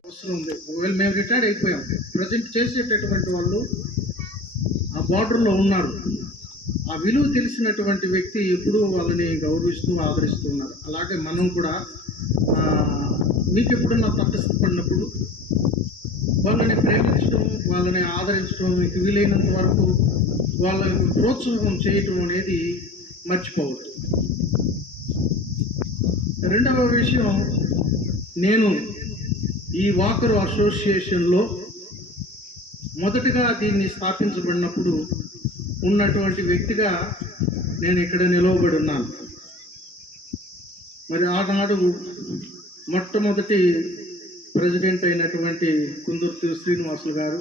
అవసరం ఉంది ఒకవేళ మేము రిటైర్డ్ అయిపోయాం. ప్రజెంట్ చేసేటటువంటి వాళ్ళు ఆ బార్డర్లో ఉన్నారు. ఆ విలువ తెలిసినటువంటి వ్యక్తి ఎప్పుడూ వాళ్ళని గౌరవిస్తూ ఆదరిస్తున్నారు అలాగే మనం కూడా మీకు ఎప్పుడన్నా తటస్థపడినప్పుడు వాళ్ళని ప్రేమించడం వాళ్ళని ఆదరించడం మీకు వీలైనంత వరకు వాళ్ళకి ప్రోత్సాహం చేయటం అనేది మర్చిపోవద్దు. రెండవ విషయం నేను ఈ వాకరు అసోసియేషన్లో మొదటగా దీన్ని స్థాపించబడినప్పుడు ఉన్నటువంటి వ్యక్తిగా నేను ఇక్కడ నిలవబడి ఉన్నాను. మరి ఆనాడు మొట్టమొదటి ప్రెసిడెంట్ అయినటువంటి కుందుర్తి శ్రీనివాసులు గారు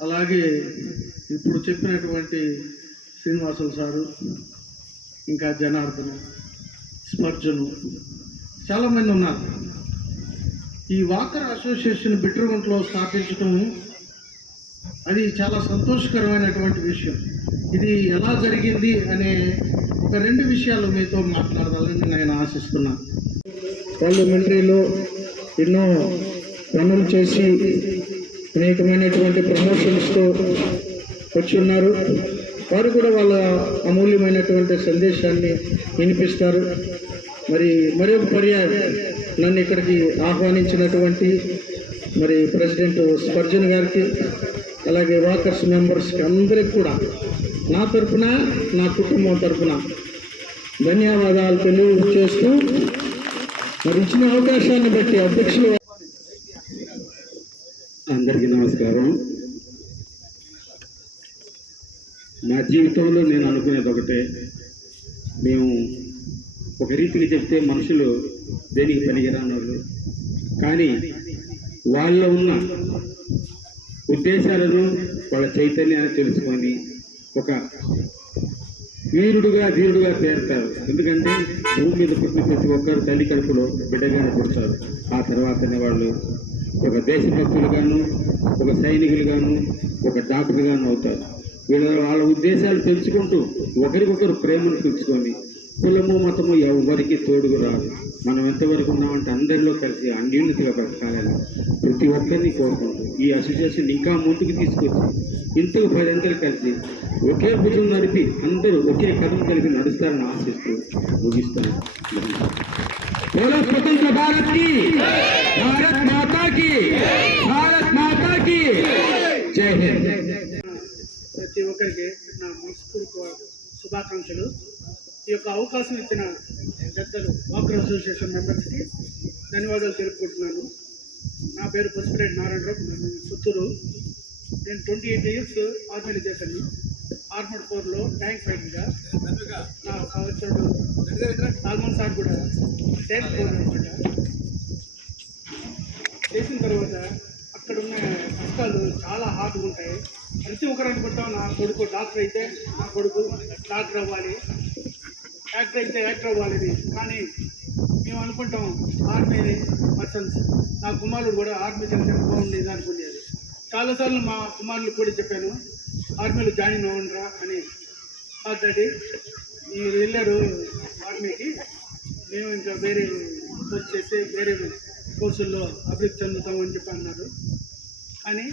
అలాగే ఇప్పుడు చెప్పినటువంటి శ్రీనివాసులు సారు ఇంకా జనార్దను స్పర్జను చాలామంది ఉన్నారు. ఈ వాకర్ అసోసియేషన్ బిట్రగుంట్లో స్థాపించడం అది చాలా సంతోషకరమైనటువంటి విషయం. ఇది ఎలా జరిగింది అనే ఒక రెండు విషయాలు మీతో మాట్లాడాలని నేను ఆశిస్తున్నాను. పార్లమెంటరీలో ఎన్నో పనులు చేసి అనేకమైనటువంటి ప్రమోషన్స్తో వచ్చి ఉన్నారు వారు కూడా వాళ్ళ అమూల్యమైనటువంటి సందేశాన్ని వినిపిస్తారు. మరి మరి ఒక పర్యాయం నన్ను ఇక్కడికి ఆహ్వానించినటువంటి మరి ప్రెసిడెంట్ స్పర్జన్ గారికి అలాగే వాకర్స్ మెంబర్స్కి అందరికి కూడా నా తరపున నా కుటుంబం తరపున ధన్యవాదాలు తెలియజేస్తూ మరి ఇచ్చిన అవకాశాన్ని బట్టి అధ్యక్షులు అందరికీ నమస్కారం. నా జీవితంలో నేను అనుకునేది ఒకటే. మేము ఒక రీతికి చెప్తే మనుషులు దేనికి పనికిరానోళ్ళు కానీ వాళ్ళ ఉన్న ఉద్దేశాలను వాళ్ళ చైతన్యాన్ని తెలుసుకొని ఒక వీరుడుగా ధీరుడుగా పేరుతారు. ఎందుకంటే భూమి మీద పుట్టిన ప్రతి ఒక్కరు తల్లి కడుపులో బిడ్డగానే పుడతారు. ఆ తర్వాతనే వాళ్ళు ఒక దేశభక్తులుగాను ఒక సైనికులుగాను ఒక డాక్టర్గాను అవుతారు. వీళ్ళ వాళ్ళ ఉద్దేశాలు తెలుసుకుంటూ ఒకరికొకరు ప్రేమను పెంచుకొని కులము మతము ఎవరికి తోడుగు రాదు. మనం ఎంతవరకు ఉన్నామంటే అందరిలో కలిసి అన్యూన్యతగా బ్రతకాలని ప్రతి ఒక్కరిని కోరుకుంటూ ఈ అసోసియేషన్ ఇంకా ముందుకు తీసుకొచ్చి ఇంతకు పదంతలు కలిసి ఒకే భుజం నడిపి అందరూ ఒకే కథం కలిపి నడుస్తారని ఆశిస్తూ ముగిస్తాను बोलो स्वतंत्र भारत की भारत माता की भारत माता की जय हिंद ప్రతి ఒక్కరికి నా మనస్ఫూర్తి శుభాకాంక్షలు ఈ యొక్క అవకాశం ఇచ్చిన పెద్దలు వాకర్ అసోసియేషన్ మెంబర్స్కి ధన్యవాదాలు తెలుపుకుంటున్నాను. నా పేరు పసుపురెడ్డి నారాయణరావు సుత్తూరు. పుత్తూరు నేను ట్వంటీ ఎయిట్ ఇయర్స్ ఆర్మీలో చేశాను. ఆర్మడ్ ఫోర్లో ట్యాంక్ ఫైటర్గా నా సంవత్సరుడు సాల్మాన్ సార్ కూడా ట్యాంక్ ఫోర్ అనమాట. చేసిన తర్వాత అక్కడ ఉన్న కష్టాలు చాలా హార్డ్గా ఉంటాయి. ప్రతి ఒక్కరు అనుకుంటాం నా కొడుకు డాక్టర్ అయితే నా కొడుకు డాక్టర్ అవ్వాలి. యాక్టర్ అయితే యాక్టర్ అవ్వాలి కానీ మేము అనుకుంటాం ఆర్మీ పర్సన్స్. నా కుమారుడు కూడా ఆర్మీ చేస్తే బాగుండేది అనుకునేది. చాలాసార్లు మా కుమారులు కూడా చెప్పాను ఆర్మీలో జాయిన్ అవ్వండిరా అని. ఆల్రెడీ మీరు వెళ్ళారు ఆర్మీకి. మేము ఇంకా వేరే కోర్స్ చేసి వేరే కోర్సుల్లో అభివృద్ధి చెందుతామని చెప్పి అన్నారు. కానీ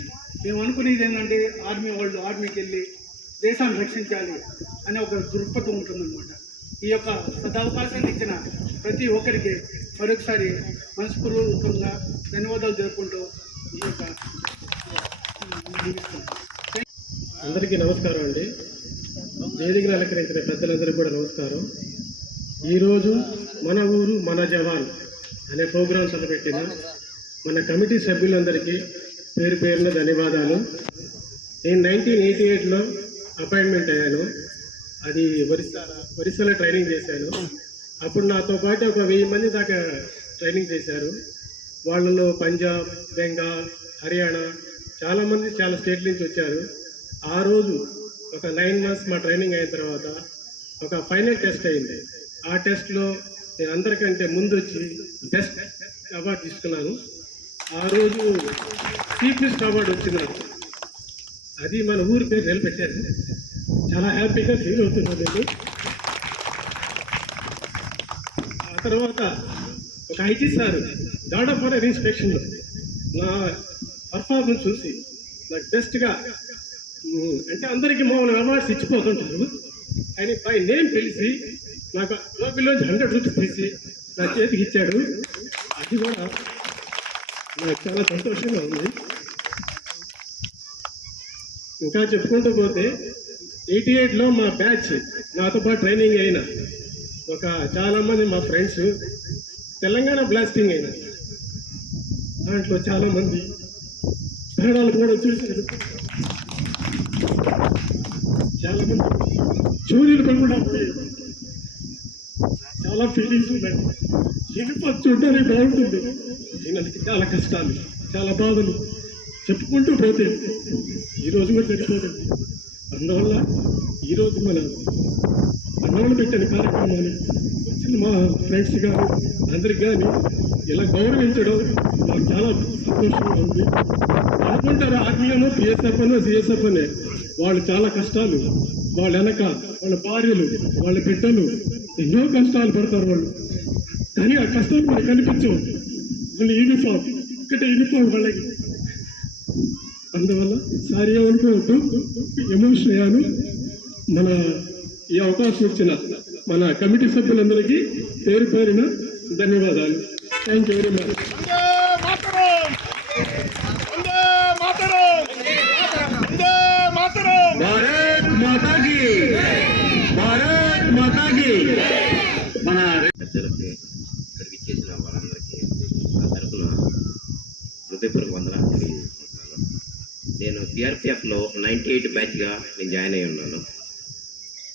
మేము అనుకునేది ఏంటంటే ఆర్మీ వాళ్ళు ఆర్మీకి వెళ్ళి దేశాన్ని రక్షించాలి అనే ఒక దృక్పథం ఉంటుందన్నమాట. ఈ యొక్క సదావకాశాన్ని ఇచ్చిన ప్రతి ఒక్కరికి మరొకసారి మనస్పూర్వకంగా ధన్యవాదాలు జరుపుకుంటూ ఈ యొక్క అందరికీ నమస్కారం అండి. వేదికలు అలంకరించిన పెద్దలందరికీ కూడా నమస్కారం. ఈరోజు మన ఊరు మన జవాన్ అనే ప్రోగ్రాం పెట్టిన మన కమిటీ సభ్యులందరికీ పేరు పేరున ధన్యవాదాలు. నేను నైన్టీన్ ఎయిటీ ఎయిట్లో అపాయింట్మెంట్ అయ్యాను. అది ఒరిస్సా ఒరిస్సాలో ట్రైనింగ్ చేశాను. అప్పుడు నాతో పాటు ఒక వెయ్యి మంది దాకా ట్రైనింగ్ చేశారు. వాళ్ళలో పంజాబ్ బెంగాల్ హర్యానా చాలామంది చాలా స్టేట్ నుంచి వచ్చారు. ఆ రోజు ఒక నైన్ మంత్స్ మా ట్రైనింగ్ అయిన తర్వాత ఒక ఫైనల్ టెస్ట్ అయింది. ఆ టెస్ట్లో నేను అందరికంటే ముందు వచ్చి బెస్ట్ అవార్డు తీసుకున్నాను. ఆ రోజు చీఫ్ మినిస్టర్ అవార్డు వచ్చింది నాకు. అది మన ఊరి పేరు నిలబెట్టారు. చాలా హ్యాపీగా ఫీల్ అవుతున్నాను నేను ఆ తర్వాత ఒక IT sir guard of honour ఇన్స్పెక్షన్లో నా పర్ఫార్మెన్స్ చూసి నాకు బెస్ట్గా అంటే అందరికీ మామూలు అవార్డ్స్ ఇచ్చిపోతుంటారు. కానీ బై నేమ్ పిలిచి నాకు లోపలిలోంచి హండ్రెడ్ రూపీస్ తీసి నా చేతికి ఇచ్చాడు. అది కూడా నాకు చాలా సంతోషంగా ఉంది. ఇంకా చెప్పుకుంటూ పోతే ఎయిటీ ఎయిట్లో మా బ్యాచ్ నాతో పాటు ట్రైనింగ్ అయిన ఒక చాలామంది మా ఫ్రెండ్స్ తెలంగాణ బ్లాస్టింగ్ అయిన దాంట్లో చాలామంది ప్రాణాలు కూడా చూశారు చాలా మంది చూడీలు కూడా చాలా ఫీలింగ్స్ ఉన్నాయి. ఇనుప చూడడానికి బాగుంటుంది. దీనికి చాలా కష్టాలు చాలా బాధలు చెప్పుకుంటూ పోతే ఈరోజు కూడా సరిపోతుంది అందువల్ల ఈరోజు మన అన్నం పెట్టిన కార్యక్రమాన్ని వచ్చిన మా ఫ్రెండ్స్ కానీ అందరికి కానీ ఇలా గౌరవించడం నాకు చాలా సంతోషంగా ఉంది. అనుకుంటారు ఆర్మీలోనూ పిఎస్ఎఫ్ అనో సిఎస్ఎఫ్ అనే వాళ్ళు చాలా కష్టాలు. వాళ్ళ వెనక వాళ్ళ భార్యలు వాళ్ళ బిడ్డలు ఎన్నో కష్టాలు పడతారు వాళ్ళు. కానీ ఆ కష్టాలు మనకు కనిపించవు. వాళ్ళ యూనిఫామ్ ఒక్కటే యూనిఫామ్ వాళ్ళకి. అందువల్ల సారీ ఏమనుకోవద్దు ఎమోషన్ అయ్యాను మన ఈ అవకాశం ఇచ్చిన మన కమిటీ సభ్యులందరికీ పేరు పేరిన ధన్యవాదాలు thank you very much Bharat మాతాకి భారత్ మాతాకి మన పెద్దలకి ఇక్కడికి ఇచ్చేసిన వాళ్ళందరికీ నా తరఫున హృదయపూర్వక వందనాలు తెలియజేసుకుంటున్నాను నేను సిఆర్పిఎఫ్లో నైంటీ ఎయిట్ బ్యాచ్గా నేను జాయిన్ అయి ఉన్నాను.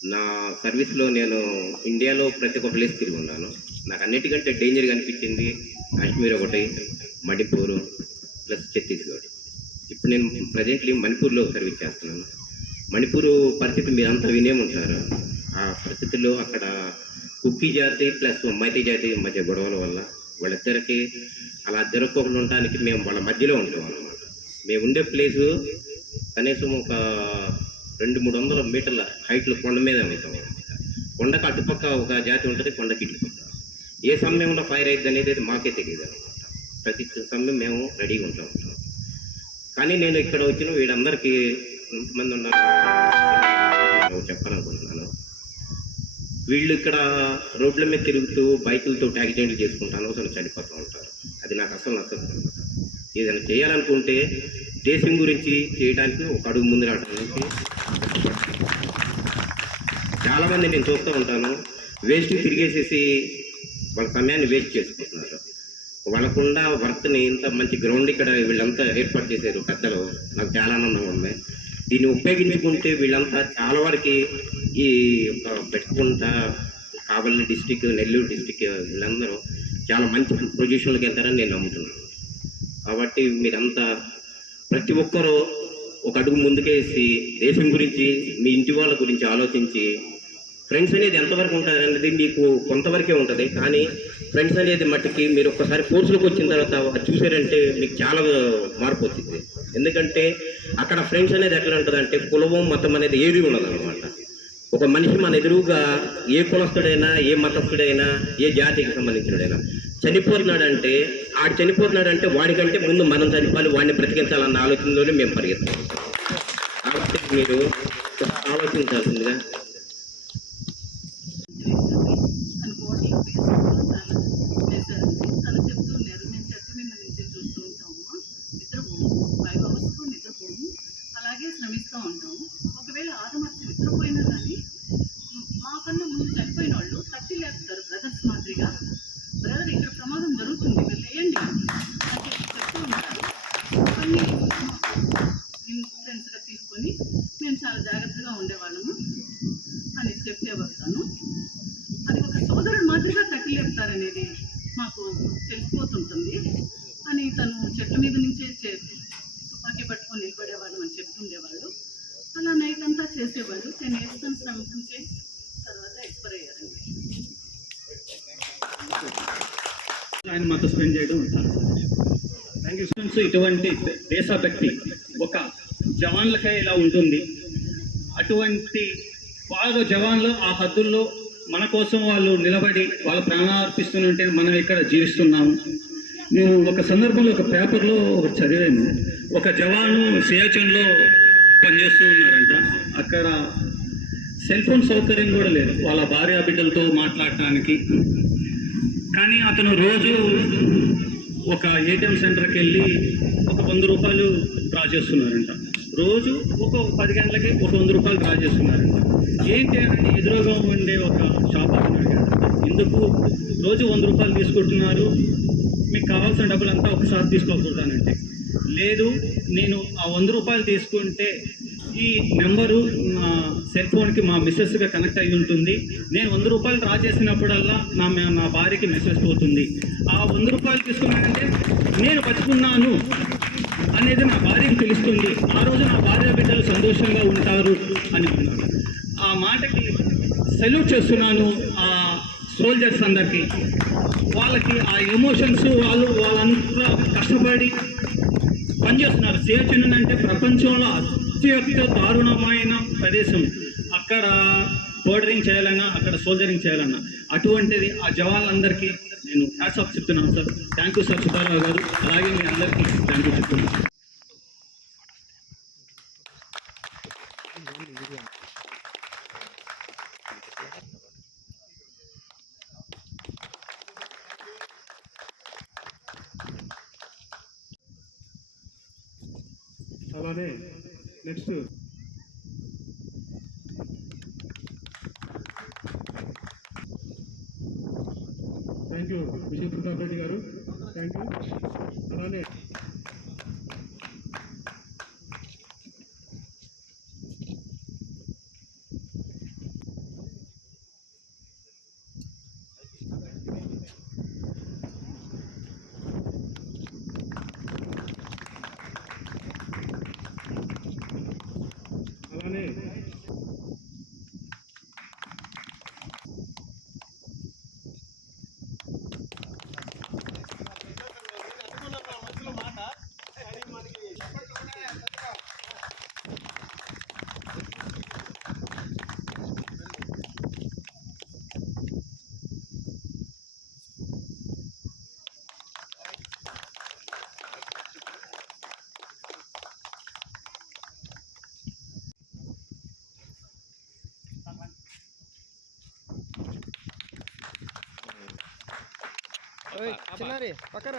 నా సర్వీస్లో నేను ఇండియాలో ప్రతి ఒక్క ప్లేస్ తిరిగి ఉన్నాను. నాకు అన్నిటికంటే డేంజర్గా అనిపించింది కాశ్మీర్ ఒకటి మణిపూర్ ప్లస్ ఛత్తీస్గఢ్. ఇప్పుడు నేను ప్రజెంట్లీ మణిపూర్లో సర్వీస్ చేస్తున్నాను. మణిపూర్ పరిస్థితి మీరంతా వినే ఉంటారు. ఆ పరిస్థితుల్లో అక్కడ కుక్కీ జాతి ప్లస్ మైతీ జాతి మధ్య గొడవల వల్ల వాళ్ళిద్దరికి అలా జరగకుండా ఉండడానికి మేము వాళ్ళ మధ్యలో ఉంటాం అన్నమాట. మేము ఉండే ప్లేసు కనీసం ఒక రెండు మూడు వందల మీటర్ల హైట్లో కొండ మీద ఉంటాం కొండకు అటుపక్క ఒక జాతి ఉంటుంది కొండకి ఇటుపక్క ఏ సమయంలో ఫైర్ అయింది అనేది మాకే తెలియదు అనమాట. ప్రతి సమయం మేము రెడీగా ఉంటాం ఉంటాం. కానీ నేను ఇక్కడ వచ్చిన వీడందరికీ ఎంతమంది ఉన్నారు. చెప్పాలనుకుంటున్నాను. వీళ్ళు ఇక్కడ రోడ్ల మీద తిరుగుతూ బైకులతో యాక్సిడెంట్లు చేసుకుంటూ అనవసరం చనిపోతూ ఉంటారు. అది నాకు అసలు నచ్చదు అనమాట. ఏదైనా చేయాలనుకుంటే దేశం గురించి చేయడానికి ఒక అడుగు ముందు రావడానికి చాలామంది నేను చూస్తూ ఉంటాను. వేస్ట్ తిరిగేసేసి వాళ్ళ సమయాన్ని వేస్ట్ చేసుకుంటున్నారు. వాళ్ళకుండా వర్త్ని ఇంత మంచి గ్రౌండ్ ఇక్కడ వీళ్ళంతా ఏర్పాటు చేశారు పెద్దలు. నాకు చాలా ఆనందంగా ఉంది. దీన్ని ఉపయోగించుకుంటే వీళ్ళంతా చాలా వరకు ఈ ఒక పెట్టుకుంట కావలి డిస్టిక్ నెల్లూరు డిస్టిక్ వీళ్ళందరూ చాలా మంచి పొజిషన్లకు వెళ్తారని నేను నమ్ముతున్నాను. కాబట్టి మీరంతా ప్రతి ఒక్కరూ ఒక అడుగు ముందుకేసి దేశం గురించి మీ ఇంటి వాళ్ళ గురించి ఆలోచించి ఫ్రెండ్స్ అనేది ఎంతవరకు ఉంటుంది అనేది మీకు కొంతవరకే ఉంటుంది. కానీ ఫ్రెండ్స్ అనేది మట్టికి మీరు ఒక్కసారి కోర్సులకు వచ్చిన తర్వాత అది చూసారంటే మీకు చాలా మార్పు వచ్చింది. ఎందుకంటే అక్కడ ఫ్రెండ్స్ అనేది ఎట్లా ఉంటుంది అంటే కులవం మతం అనేది ఏది ఉండదు అనమాట ఒక మనిషి మన ఎదురుగా ఏ కులస్తుడైనా ఏ మతస్థుడైనా ఏ జాతికి సంబంధించినడైనా చనిపోతున్నాడంటే ఆడు చనిపోతున్నాడంటే వాడికంటే ముందు మనం చనిపోవాలి వాడిని బ్రతికించాలన్న ఆలోచనలోనే మేము పరిగెత్తాం కాబట్టి మీరు ఆలోచించాల్సిందిగా తన బాడీ ఫేస్బుక్లో చాలా చేశారండి తను చెప్తూ ఉన్నారు మేము చెట్టు మీద నుంచి చూస్తూ ఉంటాము నిద్రపోము ఫైవ్ అవర్స్కు నిద్రపోము అలాగే శ్రమిస్తూ ఉంటాము ఒకవేళ ఆదమర్చి నిద్రపోయినా కానీ మ్, మాకన్నా ముందు చనిపోయిన వాళ్ళు తట్టి లేపుతారు బ్రదర్స్ మాదిరిగా బ్రదర్ ఇక్కడ ప్రమాదం జరుగుతుంది మీరు లేయండి అని చెప్పి చెప్తూ ఉంటారు అవన్నీ ఇన్ఫ్లుయెన్స్గా తీసుకొని మేము చాలా జాగ్రత్తగా ఉండేవాళ్ళము అని చెప్పేవారు తను అది ఒక సోదరుడు మాదిరిగా తట్టి లేపుతారనేది మాకు తెలిసిపోతుంటుంది అని తను చెట్ల మీద నుంచే చే తుపాకీ పట్టుకొని నిలబడేవాడు అని చెప్తుండేవాడు అలా నైట్ అంతా చేసేవాడు టెన్ ఇయర్స్ తను శ్రమించే తర్వాత ఎక్స్పైర్ అయ్యారండి ఆయన మాతో స్పెండ్ చేయడం థ్యాంక్ యూ ఇటువంటి దేశభక్తి ఒక జవాన్లకే ఇలా ఉంటుంది. అటువంటి వాళ్ళ జవాన్లు ఆ హద్దుల్లో మన కోసం వాళ్ళు నిలబడి వాళ్ళ ప్రాణాలు అర్పిస్తుంటే మనం ఇక్కడ జీవిస్తున్నాము నేను ఒక సందర్భంలో ఒక పేపర్లో చదివాను. ఒక జవాను సియాచన్లో పనిచేస్తూ ఉన్నారంట. అక్కడ సెల్ ఫోన్ సౌకర్యం కూడా లేదు. వాళ్ళ భార్య బిడ్డలతో మాట్లాడటానికి కానీ అతను రోజు ఒక ఏటీఎం సెంటర్కి వెళ్ళి ఒక వంద రూపాయలు డ్రా చేస్తున్నారంట. రోజు ఒక పది గంటలకి ఒక వంద రూపాయలు డ్రా చేస్తున్నారంట. ఏంటి అని ఎదురుగా ఉండే ఒక షాప్ అతను అడిగాడు. ఎందుకు? రోజు వంద రూపాయలు తీసుకుంటున్నారు. మీకు కావాల్సిన డబ్బులు అంతా ఒకసారి తీసుకోకూడదానంటే. లేదు నేను ఆ వంద రూపాయలు తీసుకుంటే ఈ నెంబరు సెల్ ఫోన్కి మా మిస్సెస్గా కనెక్ట్ అయి ఉంటుంది. నేను వంద రూపాయలు డ్రా చేసినప్పుడల్లా నా నా భార్యకి మెసేజ్ పోతుంది. ఆ వంద రూపాయలు తీసుకున్నానంటే నేను బతుకున్నాను అనేది నా భార్యకి తెలుస్తుంది. ఆ రోజు నా భార్య బిడ్డలు సంతోషంగా ఉంటారు అని ఆ మాటకి సెల్యూట్ చేస్తున్నాను ఆ సోల్జర్స్ అందరికీ. వాళ్ళకి ఆ ఎమోషన్స్ వాళ్ళు వాళ్ళంతా కష్టపడి పనిచేస్తున్నారు. సియాచిన్ అంటే ప్రపంచంలో అత్యంత దారుణమైన ప్రదేశం. అక్కడ బోర్డరింగ్ చేయాలన్నా అక్కడ సోల్జరింగ్ చేయాలన్నా. అటువంటిది ఆ జవాన్లందరికీ నేను హ్యాట్స్ ఆఫ్ చెప్తున్నాను sir. Thank you sir Subbarao garu. అలాగే మీ అందరికీ థ్యాంక్ యూ చెప్తున్నాను. అలానే నెక్స్ట్ చిన్నారి పక్కన